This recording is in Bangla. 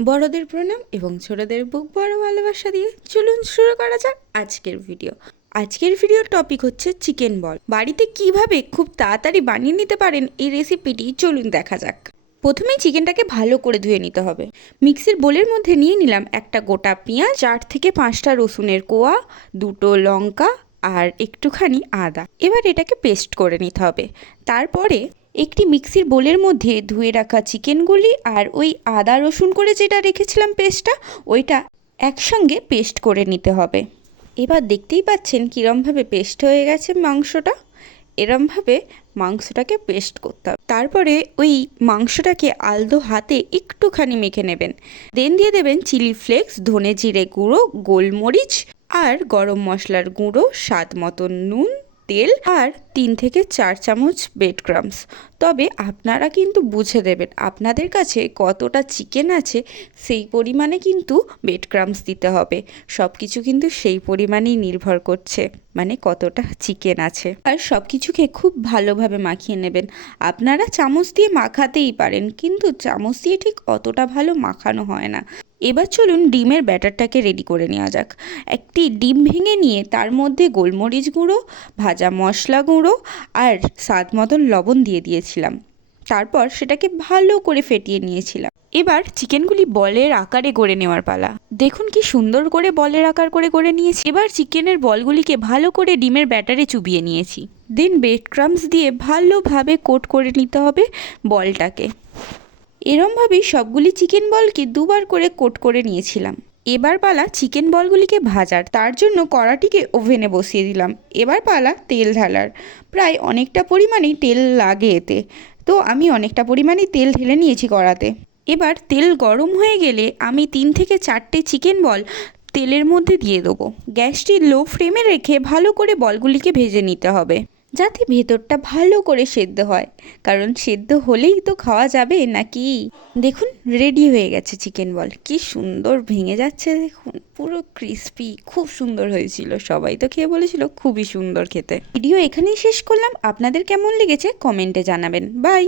বড়দের প্রণাম এবং ছোটদের বুক বড় ভালোবাসা দিয়ে চলুন শুরু করা যাক আজকের ভিডিও। আজকের ভিডিওর টপিক হচ্ছে চিকেন বল বাড়িতে কীভাবে খুব তাড়াতাড়ি বানিয়ে নিতে পারেন এই রেসিপিটি চলুন দেখা যাক। প্রথমেই চিকেনটাকে ভালো করে ধুয়ে নিতে হবে। মিক্সির বোলের মধ্যে নিয়ে নিলাম একটা গোটা পেঁয়াজ, চার থেকে পাঁচটা রসুনের কোয়া, দুটো লঙ্কা আর একটুখানি আদা। এবার এটাকে পেস্ট করে নিতে হবে। তারপরে একটি মিক্সির বোলের মধ্যে ধুয়ে রাখা চিকেনগুলি আর ওই আদা রসুন করে যেটা রেখেছিলাম পেস্টটা, ওইটা একসঙ্গে পেস্ট করে নিতে হবে। এবার দেখতেই পাচ্ছেন কীরমভাবে পেস্ট হয়ে গেছে মাংসটা। এরমভাবে মাংসটাকে পেস্ট করতে হবে। তারপরে ওই মাংসটাকে আলদো হাতে একটুখানি মেখে নেবেন। দেন দিয়ে দেবেন চিলি ফ্লেক্স, ধনে জিরে গুঁড়ো, গোলমরিচ আর গরম মশলার গুঁড়ো, স্বাদ মতন নুন, তেল আর তিন থেকে চার চামচ বেড ক্রামস। তবে আপনারা কিন্তু বুঝে দেবেন আপনাদের কাছে কতটা চিকেন আছে, সেই পরিমাণে কিন্তু বেড ক্রামস দিতে হবে। সব কিছু কিন্তু সেই পরিমাণেই নির্ভর করছে মানে কতটা চিকেন আছে। আর সব কিছুকে খুব ভালোভাবে মাখিয়ে নেবেন। আপনারা চামচ দিয়ে মাখাতেই পারেন, কিন্তু চামচ দিয়ে ঠিক অতটা ভালো মাখানো হয় না। এবার চলুন ডিমের ব্যাটারটাকে রেডি করে নেওয়া যাক। একটি ডিম ভেঙে নিয়ে তার মধ্যে গোলমরিচ গুঁড়ো, ভাজা মশলা গুঁড়ো আর স্বাদ মতন লবণ দিয়ে দিয়েছিলাম তারপর সেটাকে ভালো করে ফেটিয়ে নিয়েছিলাম। এবার চিকেনগুলি বলের আকারে গড়ে নেওয়ার পালা। দেখুন কি সুন্দর করে বলের আকার করে গড়ে নিয়েছি। এবার চিকেনের বলগুলিকে ভালো করে ডিমের ব্যাটারে চুবিয়ে নিয়েছি। দেন বেড ক্রামস দিয়ে ভালোভাবে কোট করে নিতে হবে বলটাকে। এরমভাবেই সবগুলি চিকেন বলকে দুবার করে কোট করে নিয়েছিলাম। এবার পালা চিকেন বলগুলিকে ভাজার। তার জন্য কড়াটিকে ওভেনে বসিয়ে দিলাম। এবার পালা তেল ঢালার। প্রায় অনেকটা পরিমাণেই তেল লাগে এতে। তো আমি অনেকটা পরিমাণেই তেল ঢেলে নিয়েছি কড়াতে। এবার তেল গরম হয়ে গেলে আমি তিন থেকে চারটে চিকেন বল তেলের মধ্যে দিয়ে দেবো। গ্যাসটি লো ফ্লেমে রেখে ভালো করে বলগুলিকে ভেজে নিতে হবে। যাতে ভেতরটা ভালো করে সেদ্ধ হয়। কারণ সেদ্ধ হলেই তো খাওয়া যাবে, নাকি? দেখুন রেডি হয়ে গেছে চিকেন বল কি সুন্দর ভেঙে যাচ্ছে, দেখুন। পুরো ক্রিস্পি খুব সুন্দর হয়েছিল। সবাই তো খেয়ে বলেছিল, খুবই সুন্দর খেতে। ভিডিও এখানেই শেষ করলাম। আপনাদের কেমন লেগেছে? কমেন্টে জানাবেন। বাই